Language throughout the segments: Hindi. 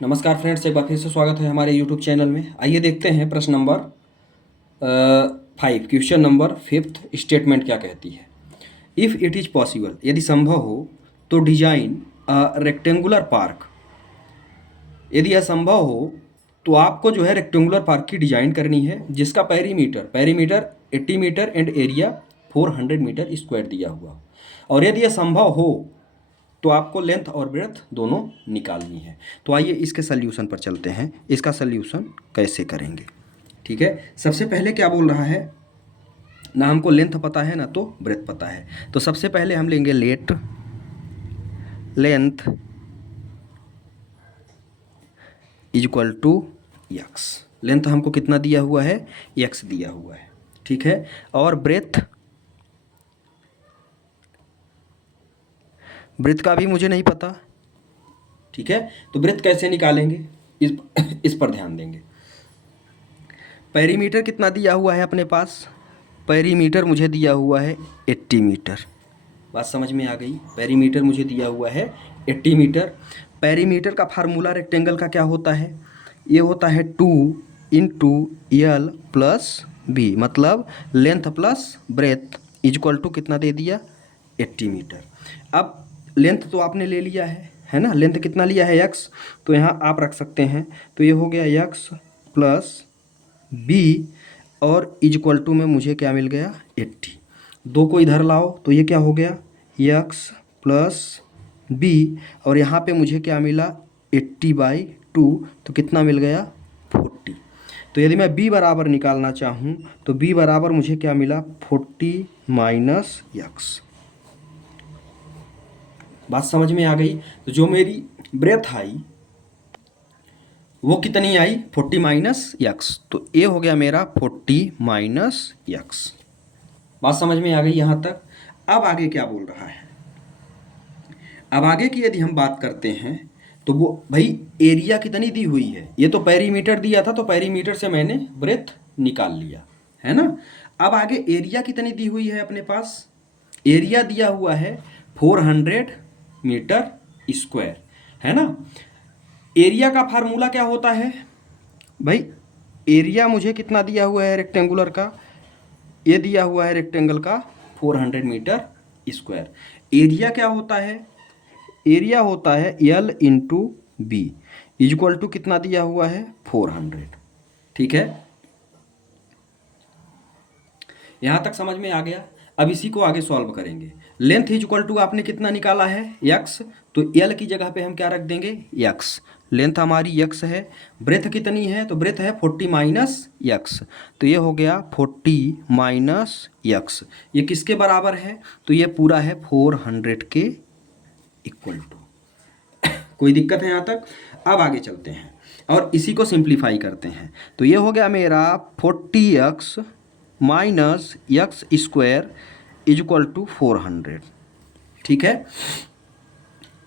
नमस्कार फ्रेंड्स, एक बार फिर से स्वागत है हमारे यूट्यूब चैनल में। आइए देखते हैं प्रश्न नंबर 5, क्वेश्चन नंबर 5 स्टेटमेंट क्या कहती है। इफ़ इट इज़ पॉसिबल, यदि संभव हो तो डिजाइन अ रेक्टेंगुलर पार्क। यदि यह संभव हो तो आपको जो है रेक्टेंगुलर पार्क की डिजाइन करनी है जिसका perimeter 80 metre and area 400 metre square दिया हुआ हो। और यदि यह संभव हो तो आपको लेंथ और ब्रेड्थ दोनों निकालनी है। तो आइए इसके सल्यूशन पर चलते हैं, इसका सल्यूशन कैसे करेंगे। ठीक है, सबसे पहले क्या बोल रहा है, ना हमको लेंथ पता है ना तो ब्रेड्थ पता है। तो सबसे पहले हम लेंगे length is equal to x. Length हमको कितना दिया हुआ है, यक्स दिया हुआ है। ठीक है, और ब्रेड्थ का भी मुझे नहीं पता। ठीक है, तो ब्रेड्थ कैसे निकालेंगे इस पर ध्यान देंगे। पेरीमीटर कितना दिया हुआ है अपने पास, पेरीमीटर मुझे दिया हुआ है 80 मीटर। बात समझ में आ गई। पेरीमीटर मुझे दिया हुआ है 80 मीटर। पेरीमीटर का फार्मूला रेक्टेंगल का क्या होता है, ये होता है 2 इंटू एल प्लस बी, मतलब length plus breadth is equal to कितना दे दिया, 80 मीटर। अब लेंथ तो आपने ले लिया है ना, लेंथ कितना लिया है x, तो यहाँ आप रख सकते हैं। तो ये हो गया x प्लस बी और इज इक्वल टू में मुझे क्या मिल गया, 80। दो को इधर लाओ तो ये क्या हो गया, x प्लस बी, और यहाँ पे मुझे क्या मिला 80/2, तो कितना मिल गया 40। तो यदि मैं b बराबर निकालना चाहूँ तो b बराबर मुझे क्या मिला 40 माइनस x। बात समझ में आ गई। तो जो मेरी ब्रेथ आई वो कितनी आई, 40 माइनस यक्स। तो ये हो गया मेरा 40 माइनस यक्स। बात समझ में आ गई यहाँ तक। अब आगे क्या बोल रहा है, अब आगे की यदि हम बात करते हैं तो वो भाई एरिया कितनी दी हुई है, ये तो पेरीमीटर दिया था तो पेरीमीटर से मैंने ब्रेथ निकाल लिया है ना। अब आगे एरिया कितनी दी हुई है अपने पास, एरिया दिया हुआ है 400 मीटर स्क्वायर है ना। एरिया का फार्मूला क्या होता है भाई, एरिया मुझे कितना दिया हुआ है रेक्टेंगुलर का, ये दिया हुआ है रेक्टेंगल का 400 मीटर स्क्वायर। एरिया क्या होता है, एरिया होता है L into B is equal to कितना दिया हुआ है 400। ठीक है, यहाँ तक समझ में आ गया। अब इसी को आगे सॉल्व करेंगे। लेंथ इज इक्वल टू आपने कितना निकाला है x, तो l की जगह पे हम क्या रख देंगे x। लेंथ हमारी x है, ब्रेथ कितनी है, तो ब्रेथ है 40 माइनस x। तो ये हो गया 40 माइनस x, ये किसके बराबर है, तो ये पूरा है 400 के इक्वल टू। कोई दिक्कत है यहाँ तक। अब आगे चलते हैं और इसी को सिंप्लीफाई करते हैं। तो ये हो गया मेरा 40x minus x square is equal to 400। ठीक है,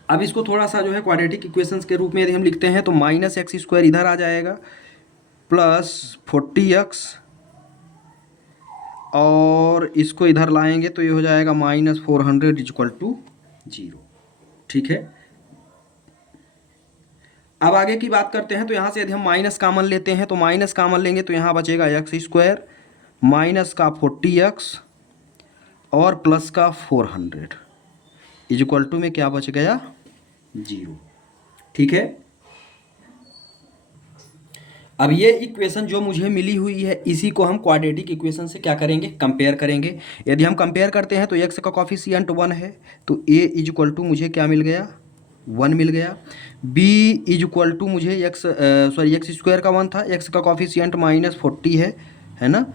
अब इसको थोड़ा सा जो है क्वाड्रेटिक इक्वेशंस के रूप में यदि हम लिखते हैं तो माइनस एक्स स्क्वायर इधर आ जाएगा प्लस 40x, और इसको इधर लाएंगे तो ये हो जाएगा माइनस 400 इज इक्वल टू 0। ठीक है, अब आगे की बात करते हैं। तो यहाँ से यदि हम माइनस कामन लेते हैं तो माइनस कामन लेंगे तो यहाँ बचेगा एक्स स्क्वायर माइनस का 40x और प्लस का 400 इज इक्वल टू में क्या बच गया 0। ठीक है, अब ये इक्वेशन जो मुझे मिली हुई है इसी को हम क्वाड्रेटिक इक्वेशन से क्या करेंगे, कंपेयर करेंगे। यदि हम कंपेयर करते हैं तो x का कॉफिशिएंट 1 है तो a इज इक्वल टू मुझे क्या मिल गया 1 मिल गया। b इज इक्वल टू मुझे एक्स स्क्वायर का 1 था, x का कॉफिशिएंट -40 है ना।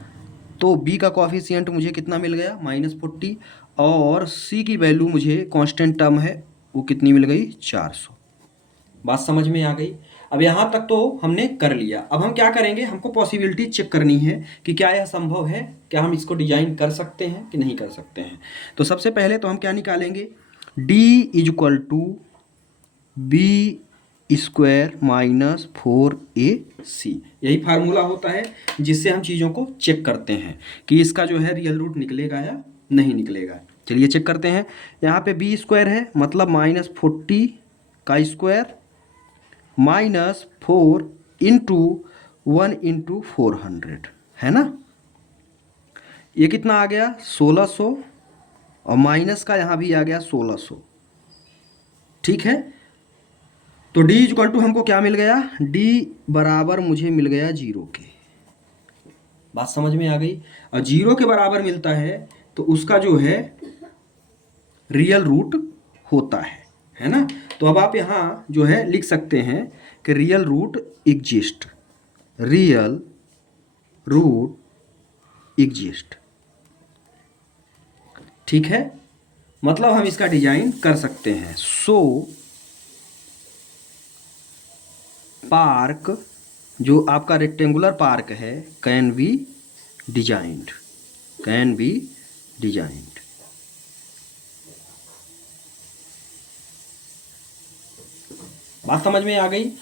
तो b का कॉफिशिएंट मुझे कितना मिल गया -40, और c की वैल्यू मुझे कांस्टेंट टर्म है वो कितनी मिल गई 400। बात समझ में आ गई। अब यहाँ तक तो हमने कर लिया। अब हम क्या करेंगे, हमको पॉसिबिलिटी चेक करनी है कि क्या यह संभव है, क्या हम इसको डिजाइन कर सकते हैं कि नहीं कर सकते हैं। तो सबसे पहले तो हम क्या निकालेंगे, d is equal to B square minus 4ac। यही फार्मूला होता है जिससे हम चीज़ों को चेक करते हैं कि इसका जो है रियल रूट निकलेगा या नहीं निकलेगा। चलिए चेक करते हैं। यहाँ पे बी स्क्वायर है मतलब -40 का स्क्वायर माइनस 4 इंटू 1 इंटू 400, है ना। ये कितना आ गया 1600, और माइनस का यहाँ भी आ गया 1600, ठीक है। तो d इक्वल टू हमको क्या मिल गया, d बराबर मुझे मिल गया 0 के। बात समझ में आ गई। और 0 के बराबर मिलता है तो उसका जो है रियल रूट होता है ना। तो अब आप यहाँ जो है लिख सकते हैं कि real root exist, real root exist, ठीक है। मतलब हम इसका डिजाइन कर सकते हैं। सो पार्क, जो आपका रेक्टेंगुलर पार्क है, can be designed, can be designed. बात समझ में आ गई।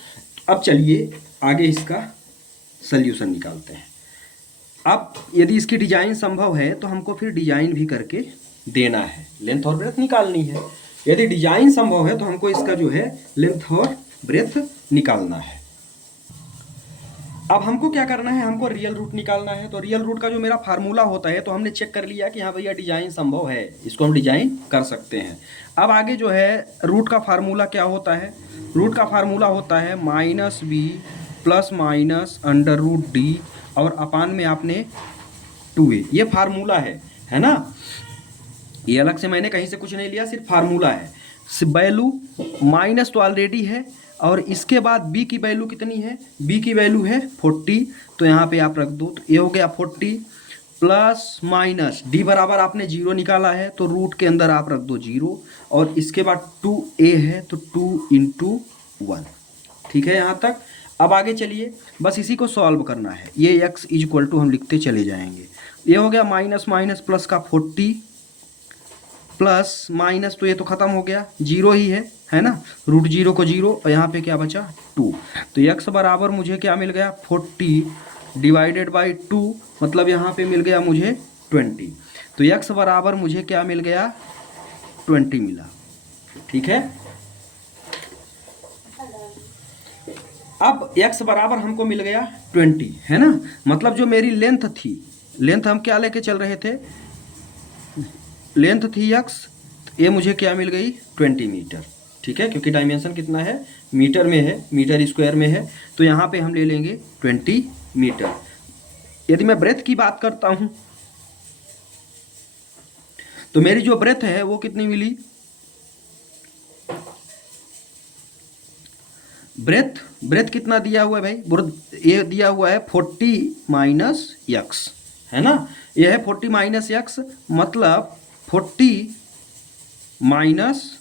अब चलिए आगे इसका सल्यूशन निकालते हैं। अब यदि इसकी डिजाइन संभव है तो हमको फिर डिजाइन भी करके देना है, लेंथ और ब्रेथ निकालनी है। यदि डिजाइन संभव है तो हमको इसका जो है लेंथ और ब्रेथ निकालना है। अब हमको क्या करना है, हमको रियल रूट निकालना है। तो रियल रूट का जो मेरा फार्मूला होता है, तो हमने चेक कर लिया कि हाँ भैया डिजाइन संभव है, इसको हम डिजाइन कर सकते हैं। अब आगे जो है रूट का फार्मूला क्या होता है, रूट का फार्मूला होता है -b plus minus under root D और अपान में आपने 2a, ये फार्मूला है ना। ये अलग से मैंने कहीं से कुछ नहीं लिया, सिर्फ फार्मूला है। वैल्यू माइनस तो ऑलरेडी है, और इसके बाद b की वैल्यू कितनी है, b की वैल्यू है 40, तो यहाँ पे आप रख दो। तो ये हो गया 40 प्लस माइनस d बराबर आपने 0 निकाला है, तो रूट के अंदर आप रख दो 0, और इसके बाद 2a है तो 2 इंटू 1, ठीक है यहाँ तक। अब आगे चलिए, बस इसी को सॉल्व करना है। ये x इक्वल टू हम लिखते चले जाएंगे। ये हो गया माइनस माइनस प्लस का 40 प्लस माइनस, तो ये तो खत्म हो गया, 0 ही है ना। रूट 0 को 0, और यहाँ पे क्या बचा 2। तो x बराबर मुझे क्या मिल गया 40 डिवाइडेड बाई 2, मतलब यहाँ पे मिल गया मुझे 20। तो x बराबर मुझे क्या मिल गया 20 मिला, ठीक है। अब x बराबर हमको मिल गया 20, है ना। मतलब जो मेरी लेंथ थी, लेंथ हम क्या लेके चल रहे थे, लेंथ थी x, ये मुझे क्या मिल गई 20 मीटर, ठीक है। क्योंकि डायमेंशन कितना है, मीटर में है, मीटर स्क्वायर में है, तो यहाँ पे हम ले लेंगे 20 मीटर। यदि मैं ब्रेथ की बात करता हूँ तो मेरी जो ब्रेथ है वो कितनी मिली, ब्रेथ कितना दिया हुआ है भाई, ये दिया हुआ है 40 माइनस x, है ना। ये है 40 माइनस x, मतलब 40 माइनस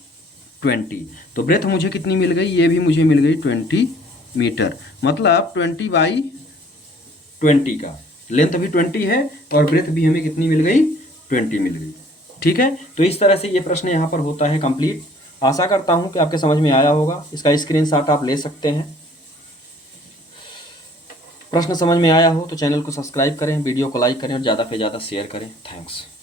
20, तो ब्रेथ मुझे कितनी मिल गई, ये भी मुझे मिल गई 20 मीटर, मतलब 20/20 का लेंथ भी 20 है, और ब्रेथ भी हमें कितनी मिल गई 20 मिल गई, ठीक है। तो इस तरह से ये प्रश्न यहाँ पर होता है कंप्लीट। आशा करता हूँ कि आपके समझ में आया होगा। इसका स्क्रीनशॉट आप ले सकते हैं। प्रश्न समझ में आया हो तो चैनल को सब्सक्राइब करें, वीडियो को लाइक करें और ज़्यादा से ज़्यादा शेयर करें। थैंक्स।